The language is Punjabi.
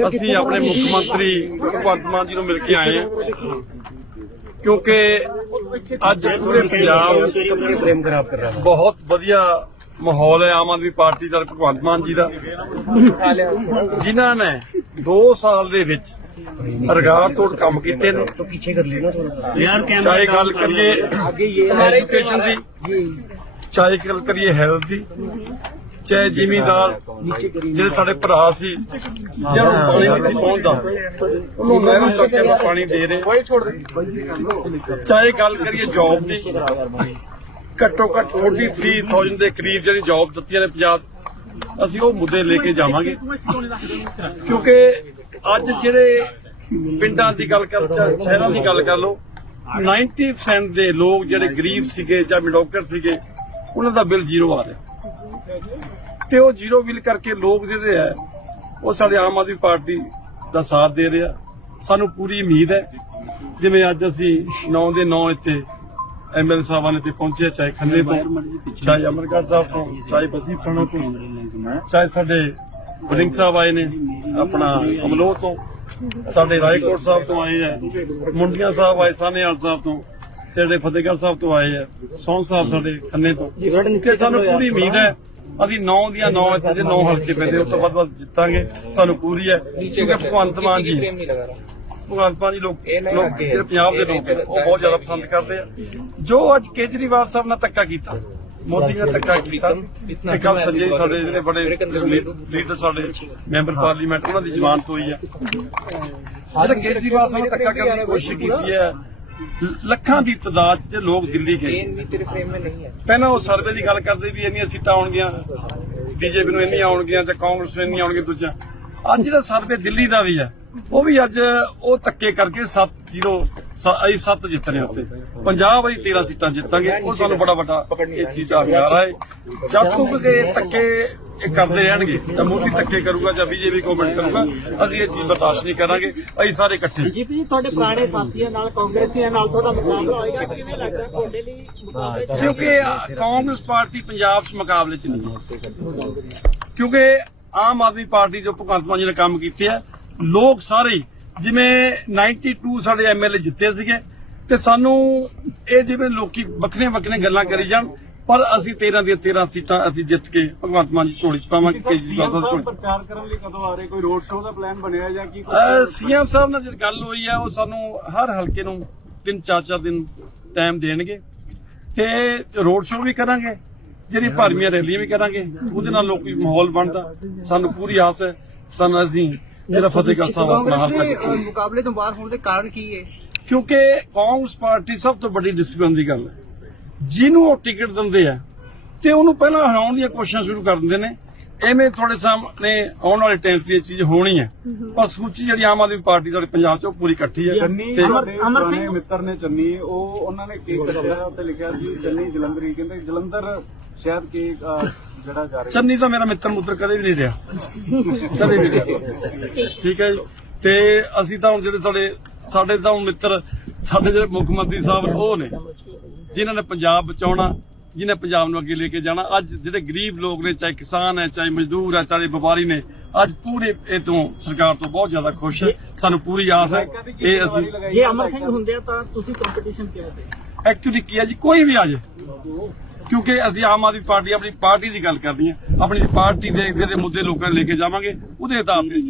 ਅਸੀਂ ਆਪਣੇ ਮੁੱਖ ਮੰਤਰੀ ਭਗਵੰਤ ਮਾਨ ਜੀ ਨੂੰ ਮਿਲ ਕੇ ਆਏ ਹਾਂ। ਕਿਉਂਕਿ ਅੱਜ ਪੂਰੇ ਪੰਜਾਬ ਬਹੁਤ ਵਧੀਆ ਮਾਹੌਲ ਹੈ ਆਮ ਆਦਮੀ ਪਾਰਟੀ ਦਾ ਭਗਵੰਤ ਮਾਨ ਜੀ ਦਾ। ਜਿਨ੍ਹਾਂ ਨੇ 2 ਸਾਲ ਦੇ ਵਿੱਚ ਰਗਾਰ ਤੋੜ ਕੰਮ ਕੀਤੇ ਨੇ। ਤੋਂ ਪਿੱਛੇ ਕਰ ਲੈਣਾ ਥੋੜਾ ਯਾਰ ਕੈਮਰਾ ਚਾਹੇ ਗੱਲ ਕਰੀਏ ਅੱਗੇ ਇਹ ਐਜੂਕੇਸ਼ਨ ਦੀ ਚਾਹੇ ਗੱਲ ਕਰੀਏ ਹੈਲਥ ਦੀ ਚਾਹੇ ਜ਼ਿਮੀਂਦਾਰ ਜਿਹੜੇ ਸਾਡੇ ਭਰਾ ਸੀ ਜਿਹਨਾਂ ਨੂੰ ਪਾਣੀ ਨਹੀਂ ਸੀ ਪਹੁੰਚਦਾ ਉਹਨੂੰ ਨਹਿਰਾਂ ਚੱਕੇ ਨੂੰ ਪਾਣੀ ਦੇ ਰਹੇ। ਚਾਹੇ ਗੱਲ ਕਰੀਏ ਜੌਬ ਦੀ ਘੱਟੋ ਘੱਟ 43000 ਦੇ ਕਰੀਬ ਜਿਹੜੀ ਜੌਬ ਦਿੱਤੀਆਂ ਨੇ ਪੰਜਾਬ ਅਸੀਂ ਉਹ ਮੁੱਦੇ ਲੈ ਕੇ ਜਾਵਾਂਗੇ। ਕਿਉਂਕਿ ਅੱਜ ਜਿਹੜੇ ਪਿੰਡਾਂ ਦੀ ਗੱਲ ਕਰ ਚਾਹੇ ਸ਼ਹਿਰਾਂ ਦੀ ਗੱਲ ਕਰ ਲਓ 90% ਦੇ ਲੋਕ ਜਿਹੜੇ ਗਰੀਬ ਸੀਗੇ ਜਾਂ ਮਿਡੋਕਰ ਸੀਗੇ ਉਹਨਾਂ ਦਾ ਬਿੱਲ ਜ਼ੀਰੋ ਆ ਰਿਹਾ। ਤੇ ਉਹ ਜ਼ੀਰੋ ਬਿੱਲ ਕਰਕੇ ਲੋਕ ਜਿਹੜੇ ਆ ਉਹ ਸਾਡੇ ਆਮ ਆਦਮੀ ਪਾਰਟੀ ਦਾ ਸਾਥ ਦੇ ਰਿਹਾ ਸਾਨੂੰ ਪੂਰੀ ਉਮੀਦ ਹੈ, ਜਿਵੇਂ ਅੱਜ ਅਸੀਂ 9 ਦੇ 9 ਇੱਥੇ ਐਮਐਲ ਸਾਹਿਬਾਂ ਨੇ ਤੇ ਪਹੁੰਚੇ ਚਾਹੇ ਖੰਨੇ ਤੋਂ, ਚਾਹੇ ਅਮਰਗੜ੍ਹ ਸਾਹਿਬ ਤੋਂ, ਚਾਹੇ ਬਸੀ ਫਾਣਾ ਤੋਂ, ਚਾਹੇ ਸਾਡੇ ਬਲਿੰਗ ਸਾਹਿਬ ਆਏ ਨੇ, ਆਪਣਾ ਅਮਲੋਹ ਤੋਂ, ਸਾਡੇ ਰਾਏਕੋਟ ਸਾਹਿਬ ਤੋਂ ਆਏ ਆ, ਮੁੰਡੀਆਂ ਸਾਹਿਬ ਆਏ ਸਾਨੇਵਾਲ ਸਾਹਿਬ ਤੋਂ ਸਾਡੇ ਫਤਿਹਗੜ੍ਹ ਸਾਹਿਬ ਤੋਂ ਆਏ ਆ ਸੌਂ ਸਾਹਿਬ ਸਾਡੇ ਖੰਨੇ ਤੋਂ ਸਾਨੂੰ ਪੂਰੀ ਉਮੀਦ ਹੈ ਅਸੀਂ 9 ਦੀਆਂ 9 ਇੱਥੇ ਦੇ 9 ਹਲਕੇ ਪੈਂਦੇ ਉਸ ਤੋਂ ਵੱਧ ਵੱਧ ਜਿੱਤਾਂਗੇ ਸਾਨੂੰ ਪੂਰੀ ਹੈ। ਕਿਉਂਕਿ ਭਗਵੰਤ ਮਾਨ ਜੀ ਭਗਵੰਤ ਮਾਨ ਜੀ ਲੋਕ ਲੋਕ ਜਿਹੜੇ ਪੰਜਾਬ ਦੇ ਲੋਕ ਉਹ ਬਹੁਤ ਜ਼ਿਆਦਾ ਪਸੰਦ ਕਰਦੇ ਆ। ਜੋ ਅੱਜ ਕੇਜਰੀਵਾਲ ਸਾਹਿਬ ਨਾਲ ਧੱਕਾ ਕੀਤਾ। ਮੋਦੀ ਨੇ ਧੱਕਾ ਕੀਤਾ। ਤੇ ਕੱਲ ਸੰਜੇ ਸਾਡੇ ਜਿਹੜੇ ਬੜੇ ਲੀਡਰ ਸਾਡੇ ਮੈਂਬਰ ਪਾਰਲੀਮੈਂਟ ਉਹਨਾਂ ਦੀ ਜ਼ਮਾਨਤ ਹੋਈ ਹੈ। ਜਿਹੜਾ ਕੇਜਰੀਵਾਲ ਸਾਹਿਬ ਨੇ ਧੱਕਾ ਕਰਨ ਦੀ ਕੋਸ਼ਿਸ਼ ਕੀਤੀ ਹੈ। ਲੱਖਾਂ ਦੀ ਤਦਾਦ 'ਚ ਲੋਕ ਦਿੱਲੀ ਗਏ। ਪਹਿਲਾਂ ਉਹ ਸਰਵੇ ਦੀ ਗੱਲ ਕਰਦੇ ਵੀ ਇੰਨੀਆਂ ਸੀਟਾਂ ਆਉਣਗੀਆਂ। ਬੀਜੇਪੀ ਨੂੰ ਇੰਨੀਆਂ ਆਉਣਗੀਆਂ ਜਾਂ ਕਾਂਗਰਸ ਨੂੰ ਇੰਨੀਆਂ ਆਉਣਗੀਆਂ ਦੂਜਾ। ਅੱਜ ਜਿਹੜਾ ਸਰਵੇ ਦਿੱਲੀ ਦਾ ਵੀ ਆ ਉਹ ਵੀ ਅੱਜ ਉਹ ਤੱਕੇ ਕਰਕੇ 7-0 ਅਸੀਂ 7 ਜਿੱਤਨੇ ਉੱਤੇ ਪੰਜਾਬ ਅਸੀਂ 13 ਸੀਟਾਂ ਜਿੱਤਾਂਗੇ ਉਹ ਸਾਨੂੰ ਬੜਾ ਵੱਡਾ ਇਹ ਚੀਜ਼ ਦਾ ਪਿਆਰਾ ਹੈ। ਜਦ ਤੱਕ ਇਹ ਤੱਕੇ ਇਹ ਕਰਦੇ ਰਹਿਣਗੇ ਤਾਂ ਮੋਦੀ ਧੱਕੇ ਕਰੂਗਾ ਜਾਂ ਬੀਜੇਪੀ ਗਵਰਨਮੈਂਟ ਕਰੂਗਾ ਅਸੀਂ ਇਹ ਚੀਜ਼ ਬਰਦਾਸ਼ਤ ਨਹੀਂ ਕਰਾਂਗੇ ਅਸੀਂ ਸਾਰੇ ਇਕੱਠੇ ਜੀ ਜੀ ਤੁਹਾਡੇ ਪੁਰਾਣੇ ਸਾਥੀਆਂ ਨਾਲ ਕਾਂਗਰਸੀਆਂ ਨਾਲ ਤੁਹਾਡਾ ਮੁਕਾਬਲਾ ਹੋਏਗਾ ਕਿਵੇਂ ਲੱਗਦਾ ਤੁਹਾਡੇ ਲਈ ਮੁਕਾਬਲੇ ਕਿਉਂਕਿ ਕਾਂਗਰਸ ਪਾਰਟੀ ਪੰਜਾਬ 'ਚ ਮੁਕਾਬਲੇ 'ਚ ਨਹੀਂ ਹੈ। ਕਿਉਂਕਿ ਆਮ ਆਦਮੀ ਪਾਰਟੀ ਜੋ ਭਗਵੰਤ ਮਾਨ ਜੀ ਨੇ ਕੰਮ ਕੀਤੇ ਆ। ਲੋਕ ਸਾਰੇ ਜਿਵੇਂ 92 ਸਾਡੇ ਐਮਐਲਏ ਜਿੱਤੇ ਸੀਗੇ ਤੇ ਸਾਨੂੰ ਇਹ ਜਿਵੇਂ ਲੋਕੀ ਵੱਖਰੀਆਂ ਵੱਖਰੀਆਂ ਗੱਲਾਂ ਕਰੀ ਜਾਣ ਪਰ ਅਸੀਂ 13 ਦੀਆਂ 13 ਸੀਟਾਂ ਅਸੀਂ ਜਿੱਤ ਕੇ ਭਗਵੰਤ ਮਾਨ ਜੀ ਝੋਲੀ 'ਚ ਪਾਵਾਂਗੇ ਕੇਜਰੀਵਾਲ ਸਾਹਿਬ ਝੋਲੀ। ਪ੍ਰਚਾਰ ਕਰਨ ਲਈ ਕਦੋਂ ਆ ਰਹੇ ਕੋਈ ਰੋਡ ਸ਼ੋਅ ਦਾ ਪਲਾਨ ਬਣਿਆ ਜਾਂ ਕੀ ਸੀਐਮ ਸਾਹਿਬ ਨਾਲ ਜਿਹੜੀ ਗੱਲ ਹੋਈ ਹੈ ਉਹ ਸਾਨੂੰ ਹਰ ਹਲਕੇ ਨੂੰ ਤਿੰਨ ਚਾਰ ਚਾਰ ਦਿਨ ਟਾਈਮ ਦੇਣਗੇ ਤੇ ਰੋਡ ਸ਼ੋਅ ਵੀ ਕਰਾਂਗੇ ਜਿਹੜੀ ਭਰਮੀਆਂ ਰੈਲੀਆਂ ਵੀ ਕਰਾਂਗੇ ਉਹਦੇ ਨਾਲ ਲੋਕੀ ਮਾਹੌਲ ਬਣਦਾ ਸਾਨੂੰ ਪੂਰੀ ਆਸ ਹੈ ਸਾਨੂੰ ਅਸੀਂ ਜਿਹੜਾ ਫਤਿਹਗੜ੍ਹ ਸਾਹਿਬ ਆਪਣਾ ਹਲਕਾ। ਮੁਕਾਬਲੇ ਤੋਂ ਬਾਹਰ ਹੋਣ ਦੇ ਕਾਰਨ ਕੀ ਹੈ ਕਿਉਂਕਿ ਕਾਂਗਰਸ ਪਾਰਟੀ ਸਭ ਤੋਂ ਵੱਡੀ ਡਿਸਪਲਿਨ ਦੀ ਗੱਲ ਹੈ ਜਿਹਨੂੰ ਉਹ ਟਿਕਟ ਦਿੰਦੇ ਆ ਤੇ ਉਹਨੂੰ ਪਹਿਲਾਂ ਹਰਾਉਣ ਦੀਆਂ ਕੋਸ਼ਿਸ਼ਾਂ ਸ਼ੁਰੂ ਕਰ ਦਿੰਦੇ ਨੇ। ਐਵੇਂ ਤੁਹਾਡੇ ਸਾਹਮਣੇ ਆਉਣ ਵਾਲੇ ਟਾਈਮ 'ਤੇ ਇਹ ਚੀਜ਼ ਹੋਣੀ ਹੈ ਪਰ ਸਮੁੱਚੀ ਜਿਹੜੀ ਆਮ ਆਦਮੀ ਪਾਰਟੀ ਸਾਡੇ ਪੰਜਾਬ 'ਚ ਉਹ ਪੂਰੀ ਇਕੱਠੀ ਹੈ ਚੰਨੀ ਅਮਰ ਸਿੰਘ- ਮਿੱਤਰ ਨੇ ਚੰਨੀ ਉਹ ਉਹਨਾਂ ਨੇ ਕੇਕ ਕੱਟਿਆ ਉੱਤੇ ਲਿਖਿਆ ਸੀ ਚੰਨੀ ਜਲੰਧਰੀ ਕਹਿੰਦੇ ਜਲੰਧਰ ਸ਼ਾਇਦ ਕੇਕ ਜਿਹੜਾ ਜਾ ਰਿਹਾ। ਚੰਨੀ ਤਾਂ ਮੇਰਾ ਮਿੱਤਰ ਮੁੱਤਰ ਕਦੇ ਵੀ ਨਹੀਂ ਰਿਹਾ। ਕਦੇ ਵੀ ਨਹੀਂ ਰਿਹਾ। ਠੀਕ ਹੈ। ਤੇ ਅਸੀਂ ਤਾਂ ਹੁਣ ਜਿਹੜੇ ਸਾਡੇ ਸਾਡੇ ਤਾਂ ਹੁਣ ਮਿੱਤਰ ਸਾਡੇ ਜਿਹੜੇ ਮੁੱਖ ਮੰਤਰੀ ਸਾਹਿਬ ਉਹ ਨੇ। ਜਿਨ੍ਹਾਂ ਨੇ ਪੰਜਾਬ ਬਚਾਉਣਾ ਜਿਨ੍ਹਾਂ ਪੰਜਾਬ ਨੂੰ ਅੱਗੇ ਲੈ ਕੇ ਜਾਣਾ ਅੱਜ ਜਿਹੜੇ ਗਰੀਬ ਲੋਕ ਨੇ ਚਾਹੇ ਕਿਸਾਨ ਹੈ ਚਾਹੇ ਮਜ਼ਦੂਰ ਹੈ ਚਾਹੇ ਵਪਾਰੀ ਨੇ ਅੱਜ ਪੂਰੇ ਇਹ ਤੋਂ ਸਰਕਾਰ ਤੋਂ ਬਹੁਤ ਜ਼ਿਆਦਾ ਖੁਸ਼ ਹੈ। ਸਾਨੂੰ ਪੂਰੀ ਆਸ ਹੈ ਇਹ ਅਸੀਂ ਜੇ ਅਮਰ ਸਿੰਘ ਹੁੰਦੇ ਤਾਂ ਤੁਸੀਂ ਕੰਪੀਟੀਸ਼ਨ ਕਿਉਂ ਦੇ ਐਕਚੁਅਲੀ ਕੀ ਹੈ ਜੀ? ਕੋਈ ਵੀ ਆ ਜਾਏ। ਕਿਉਂਕਿ ਅਸੀਂ ਆਮ ਆਦਮੀ ਪਾਰਟੀ ਆਪਣੀ ਪਾਰਟੀ ਦੀ ਗੱਲ ਕਰਦੀ ਹਾਂ। ਆਪਣੀ ਪਾਰਟੀ ਦੇ ਜਿਹੜੇ ਮੁੱਦੇ ਲੋਕਾਂ ਨੂੰ ਲੈ ਕੇ ਜਾਵਾਂਗੇ ਉਹਦੇ ਆਧਾਰ ਤੇ